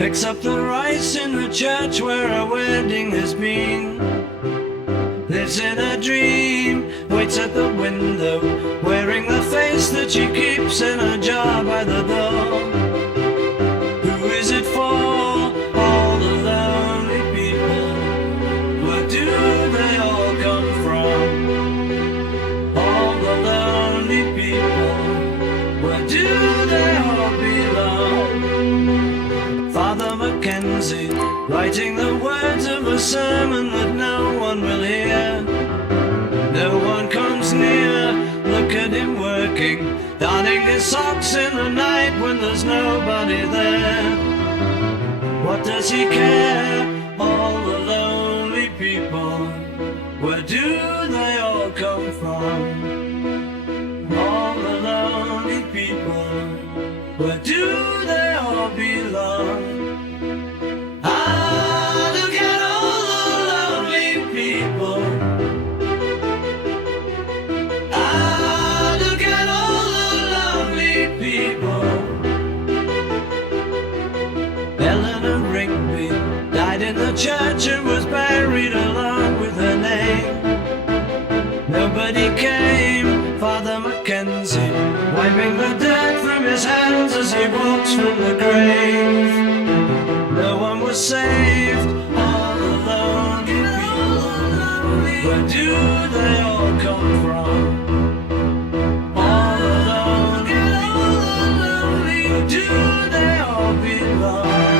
Picks up the rice in the church where a wedding has been. Lives in a dream, waits at the window, wearing the face that she keeps in a jar by the door. Who is it for? All the lonely people. Where do they all come from? All the lonely people. Where do they all belong? Father Mackenzie, writing the words of a sermon that no one will hear. No one comes near, look at him working, darning his socks in the night when there's nobody there. What does he care? All the lonely people. Where do they all come from? All the lonely people. Where do they all belong? Ah, look at all the lonely people. Ah, look at all the lonely people. Eleanor Rigby died in the church and was buried along with her name. Nobody came, Father Mackenzie, wiping the dirt from his hands as he walks from the grave. No one was saved, all the lonely people. Where do they all come from? All the lonely people. Where do they all belong?